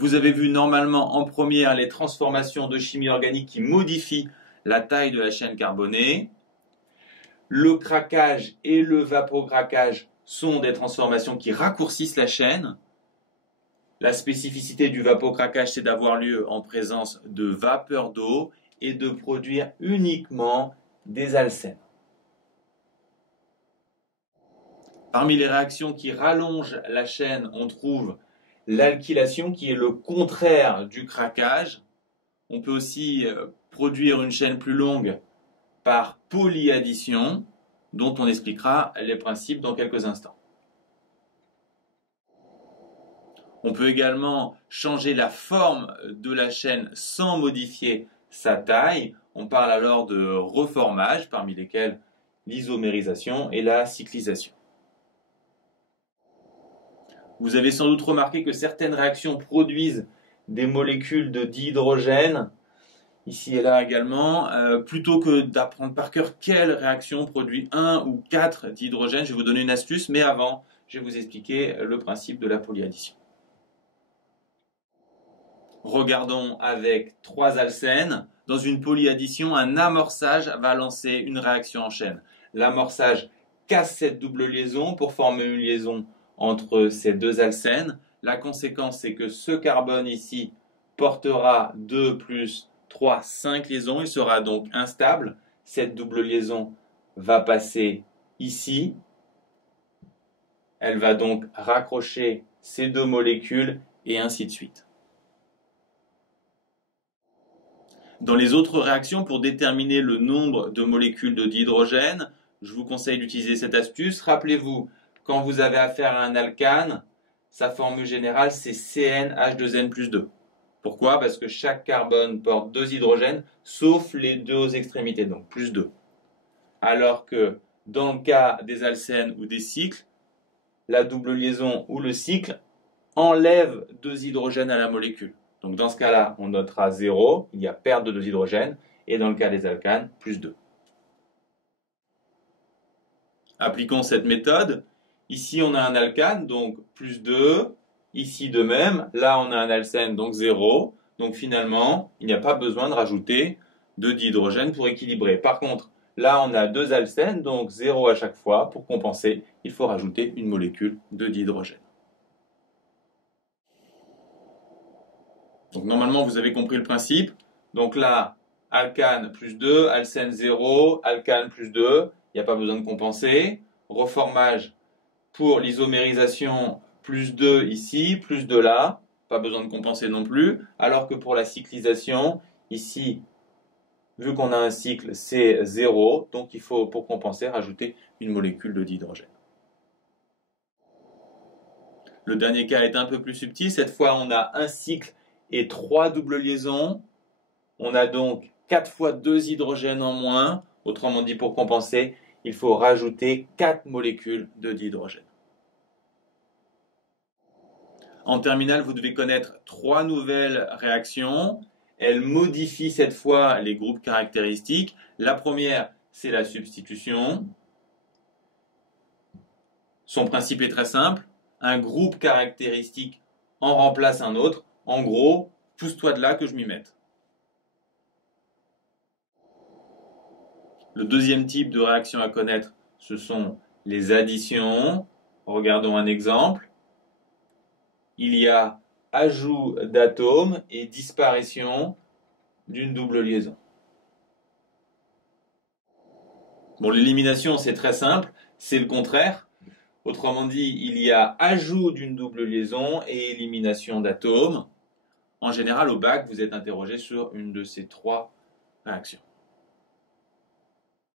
Vous avez vu normalement en première les transformations de chimie organique qui modifient la taille de la chaîne carbonée. Le craquage et le vapocraquage sont des transformations qui raccourcissent la chaîne. La spécificité du vapocraquage, c'est d'avoir lieu en présence de vapeur d'eau et de produire uniquement des alcènes. Parmi les réactions qui rallongent la chaîne, on trouve l'alkylation qui est le contraire du craquage. On peut aussi produire une chaîne plus longue par polyaddition, dont on expliquera les principes dans quelques instants. On peut également changer la forme de la chaîne sans modifier sa taille. On parle alors de reformage, parmi lesquels l'isomérisation et la cyclisation. Vous avez sans doute remarqué que certaines réactions produisent des molécules de dihydrogène, ici et là également. Plutôt que d'apprendre par cœur quelle réaction produit 1 ou 4 dihydrogènes, je vais vous donner une astuce, mais avant, je vais vous expliquer le principe de la polyaddition. Regardons avec 3 alcènes. Dans une polyaddition, un amorçage va lancer une réaction en chaîne. L'amorçage casse cette double liaison pour former une liaison entre ces 2 alcènes. La conséquence, c'est que ce carbone ici portera 2 plus 3, 5 liaisons. Il sera donc instable. Cette double liaison va passer ici. Elle va donc raccrocher ces 2 molécules et ainsi de suite. Dans les autres réactions, pour déterminer le nombre de molécules de dihydrogène, je vous conseille d'utiliser cette astuce. Rappelez-vous, quand vous avez affaire à un alcane, sa formule générale c'est CnH2n plus 2. Pourquoi? Parce que chaque carbone porte 2 hydrogènes, sauf les 2 aux extrémités, donc plus 2. Alors que dans le cas des alcènes ou des cycles, la double liaison ou le cycle enlève 2 hydrogènes à la molécule. Donc dans ce cas-là, on notera 0, il y a perte de 2 hydrogènes, et dans le cas des alcanes, plus 2. Appliquons cette méthode. Ici, on a un alcane, donc plus 2. Ici, de même. Là, on a un alcène, donc 0. Donc finalement, il n'y a pas besoin de rajouter de dihydrogène pour équilibrer. Par contre, là, on a 2 alcènes, donc 0 à chaque fois. Pour compenser, il faut rajouter une molécule de dihydrogène. Donc normalement, vous avez compris le principe. Donc là, alcane plus 2, alcène 0, alcane plus 2. Il n'y a pas besoin de compenser. Reformage pour l'isomérisation, plus 2 ici, plus 2 là. Pas besoin de compenser non plus. Alors que pour la cyclisation, ici, vu qu'on a un cycle, c'est 0. Donc il faut, pour compenser, rajouter une molécule de dihydrogène. Le dernier cas est un peu plus subtil. Cette fois, on a un cycle et 3 doubles liaisons. On a donc 4 fois 2 hydrogènes en moins. Autrement dit, pour compenser, il faut rajouter 4 molécules de dihydrogène. En terminale, vous devez connaître 3 nouvelles réactions. Elles modifient cette fois les groupes caractéristiques. La première, c'est la substitution. Son principe est très simple. Un groupe caractéristique en remplace un autre. En gros, pousse-toi de là que je m'y mette. Le deuxième type de réaction à connaître, ce sont les additions. Regardons un exemple. Il y a ajout d'atomes et disparition d'une double liaison. Bon, l'élimination, c'est très simple, c'est le contraire. Autrement dit, il y a ajout d'une double liaison et élimination d'atomes. En général, au bac, vous êtes interrogé sur une de ces 3 réactions.